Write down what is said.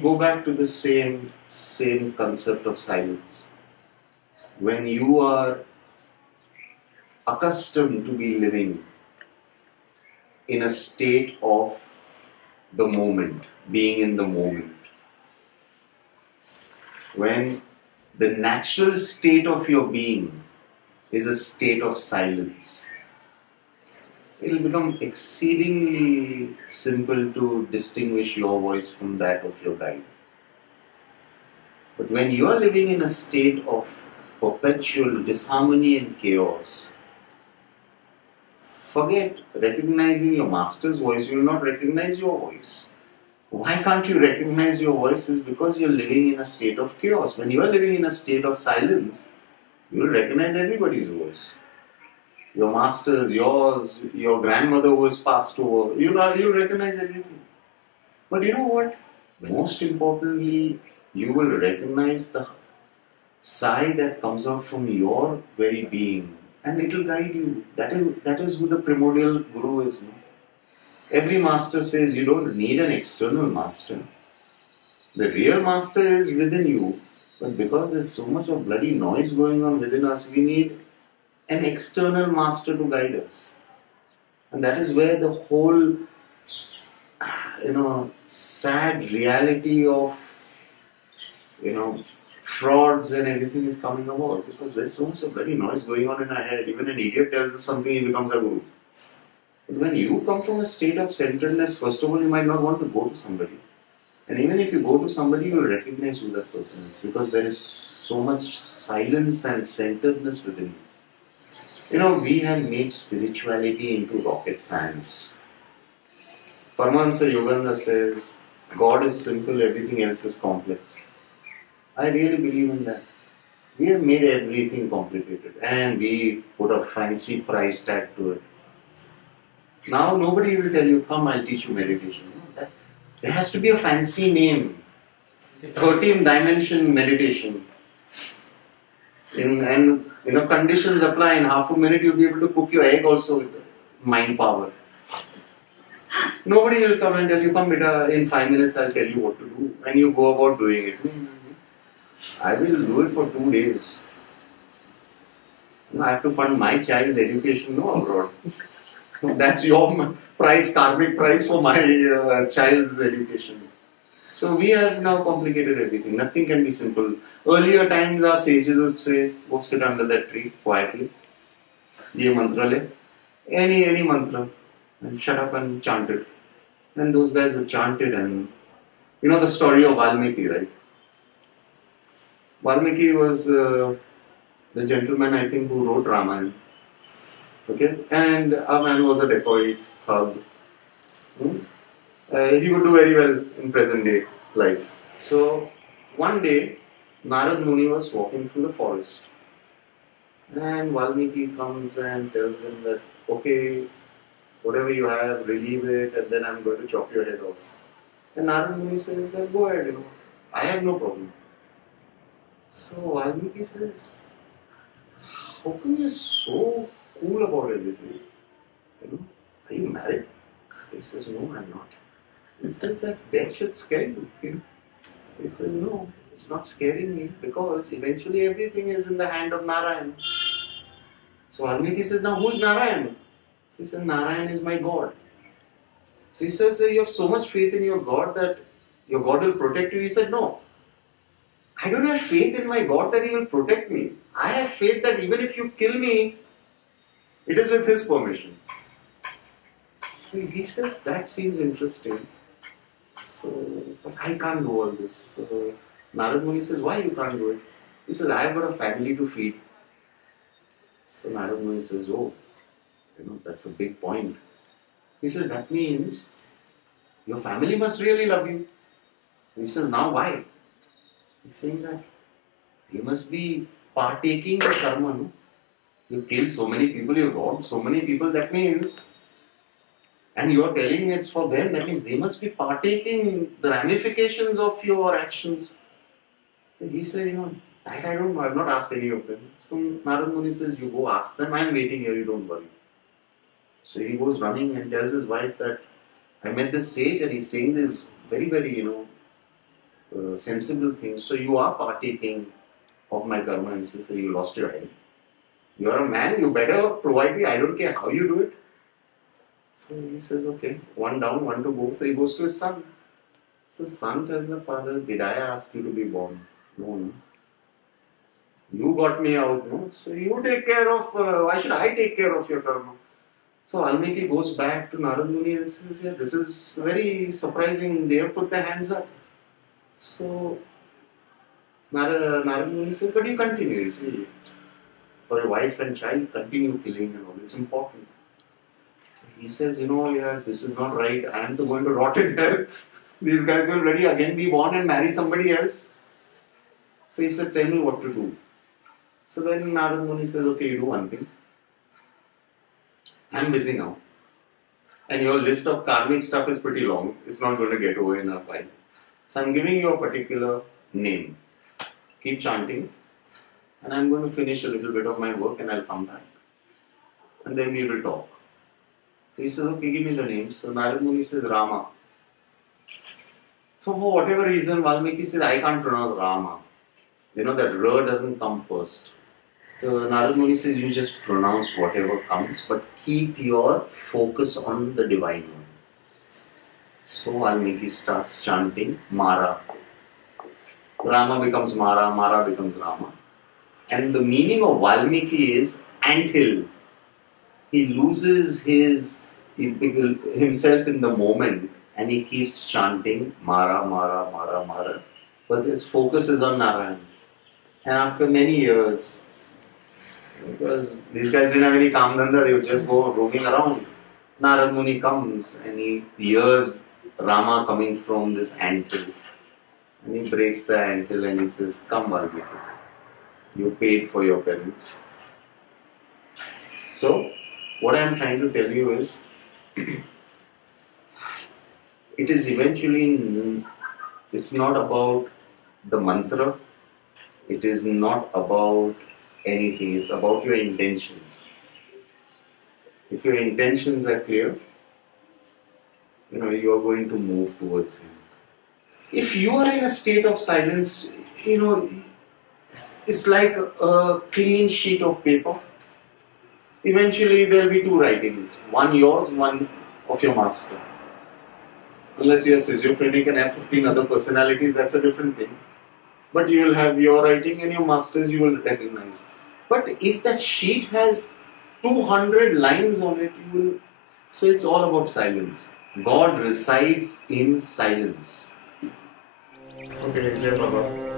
go back to the same concept of silence. When you are accustomed to be living in a state of the moment, being in the moment, when the natural state of your being is a state of silence, it will become exceedingly simple to distinguish your voice from that of your guide. But when you are living in a state of perpetual disharmony and chaos, forget recognizing your master's voice, you will not recognize your voice. Why can't you recognize your voice? Is because you're living in a state of chaos. When you are living in a state of silence, you will recognize everybody's voice. Your master's, yours, your grandmother who has passed over, you'll recognize everything. But you know what? Most importantly, you will recognize the sigh that comes out from your very being, and it will guide you. That is who the primordial guru is. No? Every master says you don't need an external master. The real master is within you, but because there's so much of bloody noise going on within us, we need an external master to guide us. And that is where the whole, sad reality of, frauds and everything is coming about, because there's so much of bloody noise going on in our head. Even an idiot tells us something, he becomes a guru. But when you come from a state of centeredness, first of all, you might not want to go to somebody. And even if you go to somebody, you will recognize who that person is, because there is so much silence and centeredness within you. We have made spirituality into rocket science. Paramahansa Yogananda says, God is simple, everything else is complex. I really believe in that. We have made everything complicated and we put a fancy price tag to it. Now nobody will tell you, come, I'll teach you meditation. There has to be a fancy name. 13 dimension meditation. Conditions apply. In half a minute you'll be able to cook your egg also with mind power. Nobody will come and tell you, come beta, in 5 minutes I'll tell you what to do. And you go about doing it. I will do it for 2 days. I have to fund my child's education abroad. That's your price, karmic price for my child's education. So we have now complicated everything. Nothing can be simple. Earlier times our sages would say, go sit under that tree quietly. Ye mantra le. Any mantra. And shut up and chant it. And those guys would chant it, and the story of Valmiki, right? Valmiki was the gentleman, I think, who wrote Ramayana. Okay? And our man was a dacoit thug. He would do very well in present day life. So, one day, Narad Muni was walking through the forest. And Valmiki comes and tells him that, okay, whatever you have, relieve it, and then I'm going to chop your head off. And Narad Muni says that, go ahead, I have no problem. So Valmiki says, how come you're so cool about everything? Are you married? He says, no, I'm not. He says that death should scare you. He says, no, it's not scaring me, because eventually everything is in the hand of Narayan. So Valmiki says, now who's Narayan? He says, Narayan is my God. So he says, you have so much faith in your God that your God will protect you. He said, no. I don't have faith in my God that He will protect me. I have faith that even if you kill me, it is with His permission. So he says, that seems interesting. But I can't do all this. So Narad Muni says, why you can't do it? He says, I have got a family to feed. So Narad Muni says, oh, that's a big point. He says, that means your family must really love you. He says, now why? He's saying that they must be partaking in karma. No? You killed so many people, you robbed so many people, that means, and you are telling it's for them, that means they must be partaking the ramifications of your actions. So he said, that I don't know, I have not asked any of them. So Narad Muni says, you go ask them, I am waiting here, you don't worry. So he goes running and tells his wife that I met this sage and he's saying this very, very, sensible things. So you are partaking of my karma. And she said, you lost your head. You are a man, you better provide me. I don't care how you do it. So he says, okay, one down, one to go. So he goes to his son. So son tells the father, did I ask you to be born? No, no. You got me out, no? So you take care of, why should I take care of your karma? So Valmiki goes back to Narad Muni and says, yeah, this is very surprising. They have put their hands up. So Narad Muni says, but you continue. You see, for a wife and child, continue killing and all. It's important. He says, yeah, this is not right. I am going to rot in hell. These guys will already again be born and marry somebody else. So he says, tell me what to do. So then Narad Muni says, okay, you do one thing. I'm busy now. And your list of karmic stuff is pretty long. It's not going to get over in a while. So I'm giving you a particular name. Keep chanting. And I'm going to finish a little bit of my work and I'll come back. And then we will talk. He says, okay, give me the name. So Narad Muni says, Rama. So for whatever reason, Valmiki says, I can't pronounce Rama. That R doesn't come first. The Narad Muni says, you just pronounce whatever comes, but keep your focus on the divine one. So Valmiki starts chanting Mara. Rama becomes Mara, Mara becomes Rama. And the meaning of Valmiki is anthill. He loses himself in the moment and he keeps chanting Mara, Mara, Mara, Mara. But his focus is on Narayan. And after many years, because these guys didn't have any kam dhanda, they would just go roaming around. Narad Muni comes and he hears Rama coming from this anthill. And he breaks the anthill and he says, come Valmiki, you paid for your penance. So, what I am trying to tell you is, it is eventually, it's not about the mantra, it is not about anything, it's about your intentions. If your intentions are clear, you are going to move towards Him. If you are in a state of silence, it's like a clean sheet of paper. Eventually there will be two writings, one yours, one of your master. Unless you are schizophrenic and have 15 other personalities, that's a different thing. But you will have your writing and your master's you will recognize. But if that sheet has 200 lines on it, so it's all about silence. God resides in silence. Okay, Jai Baba.